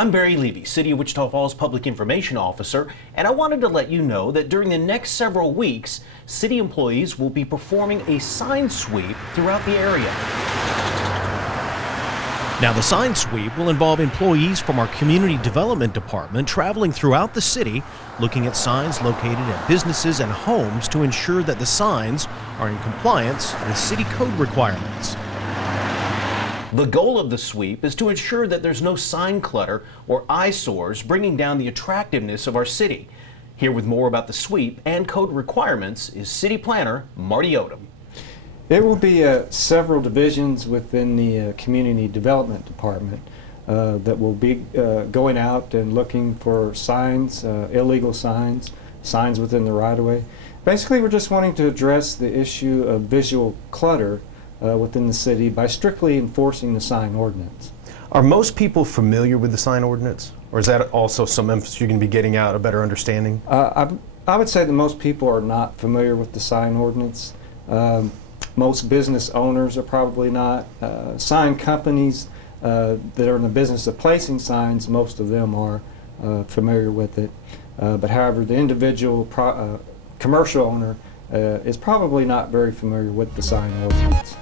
I'm Barry Levy, City of Wichita Falls Public Information Officer, and I wanted to let you know that during the next several weeks, city employees will be performing a sign sweep throughout the area. Now, the sign sweep will involve employees from our Community Development Department traveling throughout the city, looking at signs located at businesses and homes to ensure that the signs are in compliance with city code requirements. The goal of the sweep is to ensure that there's no sign clutter or eyesores bringing down the attractiveness of our city. Here with more about the sweep and code requirements is City Planner Marty Odom. There will be several divisions within the Community Development Department that will be going out and looking for signs, illegal signs, signs within the right-of-way. Basically, we're just wanting to address the issue of visual clutter within the city by strictly enforcing the sign ordinance. Are most people familiar with the sign ordinance? Or is that also some emphasis you're going to be getting out, a better understanding? I would say that most people are not familiar with the sign ordinance. Most business owners are probably not. Sign companies that are in the business of placing signs, most of them are familiar with it. But however, the individual commercial owner is probably not very familiar with the sign ordinance.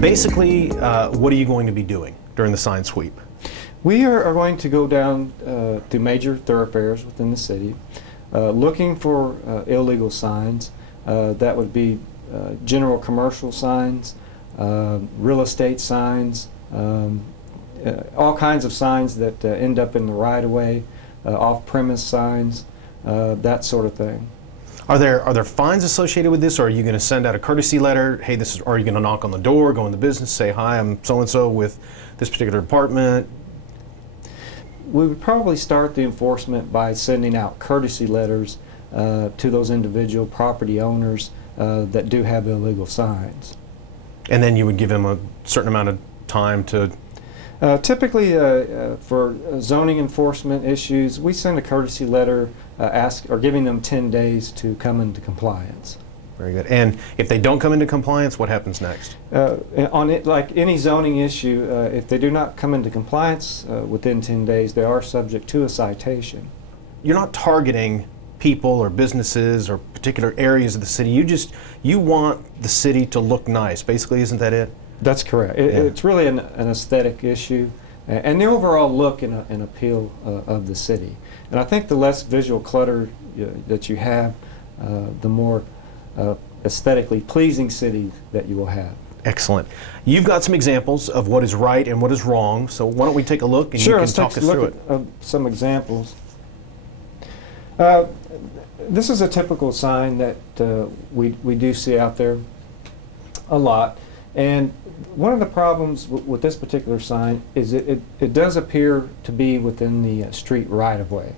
Basically, what are you going to be doing during the sign sweep? We are going to go down to major thoroughfares within the city, looking for illegal signs. That would be general commercial signs, real estate signs, all kinds of signs that end up in the right-of-way, off-premise signs, that sort of thing. Are there fines associated with this, or are you going to send out a courtesy letter? Hey, are you going to knock on the door, go in the business, say, hi, I'm so-and-so with this particular department? We would probably start the enforcement by sending out courtesy letters to those individual property owners that do have illegal signs. And then you would give them a certain amount of time to... Typically, for zoning enforcement issues, we send a courtesy letter giving them 10 days to come into compliance. Very good. And if they don't come into compliance, what happens next? Like any zoning issue, if they do not come into compliance within 10 days, they are subject to a citation. You're not targeting people or businesses or particular areas of the city. You want the city to look nice. Basically, isn't that it? That's correct. It's really an aesthetic issue and the overall look and appeal of the city. And I think the less visual clutter that you have, the more aesthetically pleasing city that you will have. Excellent. You've got some examples of what is right and what is wrong, so why don't we take a look and you can talk us through it. Sure, let's take a look at some examples. This is a typical sign that we do see out there a lot. And one of the problems with this particular sign is it does appear to be within the street right-of-way.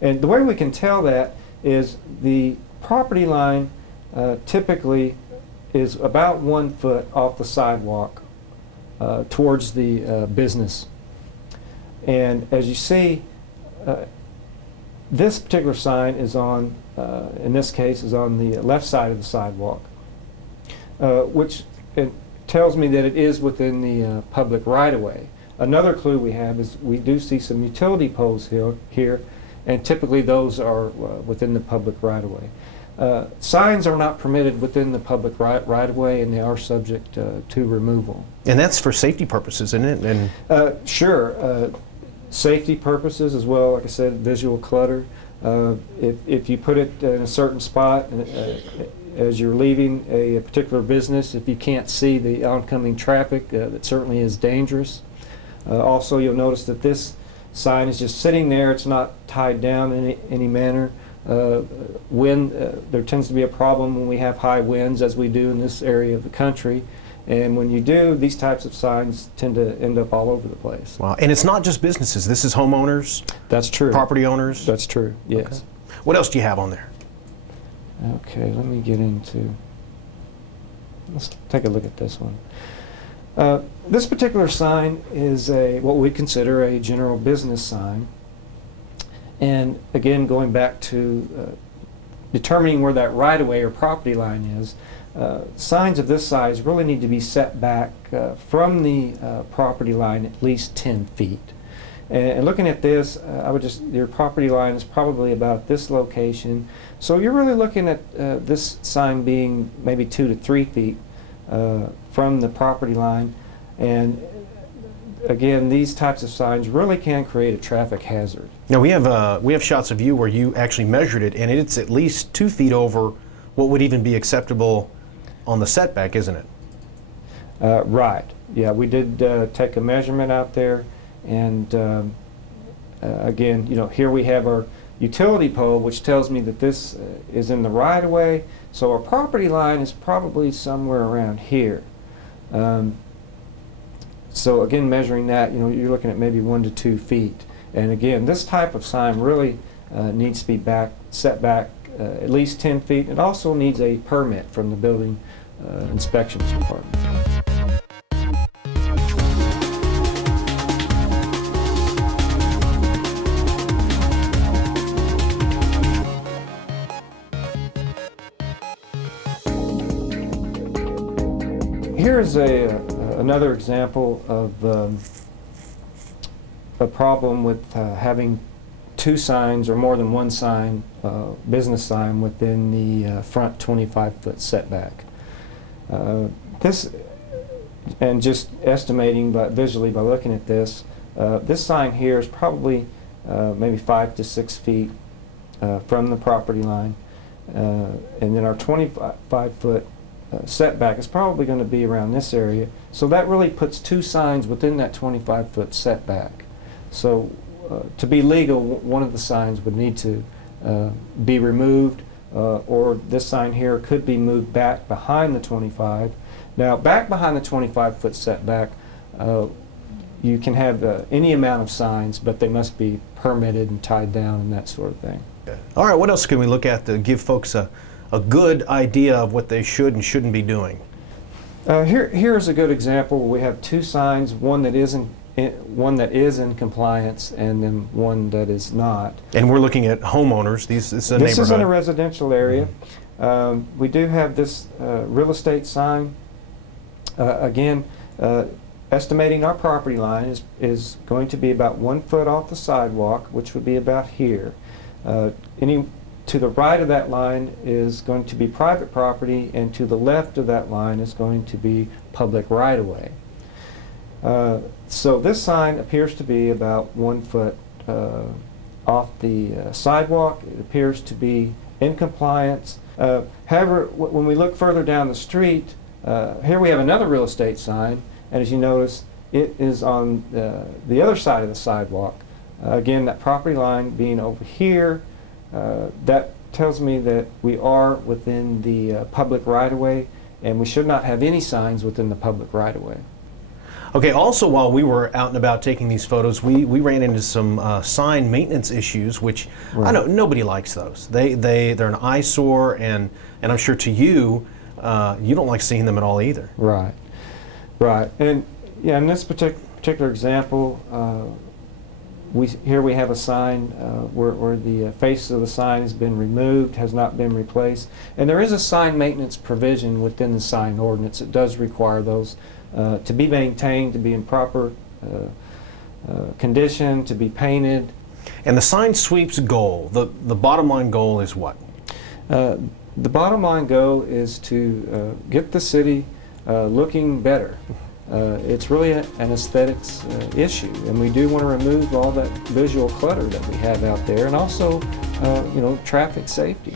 And the way we can tell that is the property line typically is about 1 foot off the sidewalk towards the business. And as you see, this particular sign is on, in this case, is on the left side of the sidewalk, which it tells me that it is within the public right-of-way. Another clue we have is we do see some utility poles here, and typically those are within the public right-of-way. Signs are not permitted within the public right-of-way, and they are subject to removal. And that's for safety purposes, isn't it? And sure. Safety purposes as well, like I said, visual clutter. If you put it in a certain spot as you're leaving a particular business, if you can't see the oncoming traffic, that certainly is dangerous. Also, you'll notice that this sign is just sitting there. It's not tied down in any manner. There tends to be a problem when we have high winds, as we do in this area of the country. And when you do, these types of signs tend to end up all over the place. Wow. And it's not just businesses. This is homeowners? That's true. Property owners? That's true, yes. Okay. What else do you have on there? Okay, let me get into... Let's take a look at this one. This particular sign is what we consider a general business sign. And again, going back to determining where that right-of-way or property line is, signs of this size really need to be set back from the property line at least 10 feet. And looking at this, your property line is probably about this location. So you're really looking at this sign being maybe 2 to 3 feet from the property line. And again, these types of signs really can create a traffic hazard. Now we have shots of you where you actually measured it, and it's at least 2 feet over what would even be acceptable on the setback, isn't it? Right. Yeah, we did take a measurement out there, and again, here we have our utility pole, which tells me that this is in the right-of-way. So our property line is probably somewhere around here. So again, measuring that, you're looking at maybe 1 to 2 feet. And again, this type of sign really needs to be set back at least 10 feet. It also needs a permit from the building inspections department. Here's another example of a problem with having 2 signs or more than 1 sign, business sign, within the front 25-foot setback. This, and just estimating visually by looking at this, this sign here is probably maybe 5 to 6 feet from the property line, and then our 25-foot setback is probably going to be around this area. So that really puts 2 signs within that 25-foot setback. So to be legal, one of the signs would need to be removed, or this sign here could be moved back behind the 25. Now, back behind the 25-foot setback, you can have any amount of signs, but they must be permitted and tied down and that sort of thing. All right, what else can we look at to give folks a good idea of what they should and shouldn't be doing? Here's a good example. We have 2 signs, one that is in compliance and then one that is not. And we're looking at homeowners. This is a neighborhood. This is in a residential area. We do have this real estate sign. Again, estimating our property line is going to be about 1 foot off the sidewalk, which would be about here. To the right of that line is going to be private property, and to the left of that line is going to be public right-of-way. So this sign appears to be about 1 foot off the sidewalk. It appears to be in compliance. However, when we look further down the street, here we have another real estate sign, and as you notice, it is on the other side of the sidewalk. Again, that property line being over here, that tells me that we are within the public right-of-way, and we should not have any signs within the public right-of-way. Okay, also while we were out and about taking these photos, we ran into some sign maintenance issues, which I know nobody likes those. They're an eyesore, and I'm sure to you, you don't like seeing them at all either. Right, right. And yeah, in this particular example, here we have a sign where the face of the sign has been removed, has not been replaced. And there is a sign maintenance provision within the sign ordinance. It does require those to be maintained, to be in proper condition, to be painted. And the sign sweep's goal, the bottom line goal is what? The bottom line goal is to get the city looking better. It's really an aesthetics issue, and we do want to remove all that visual clutter that we have out there, and also, traffic safety.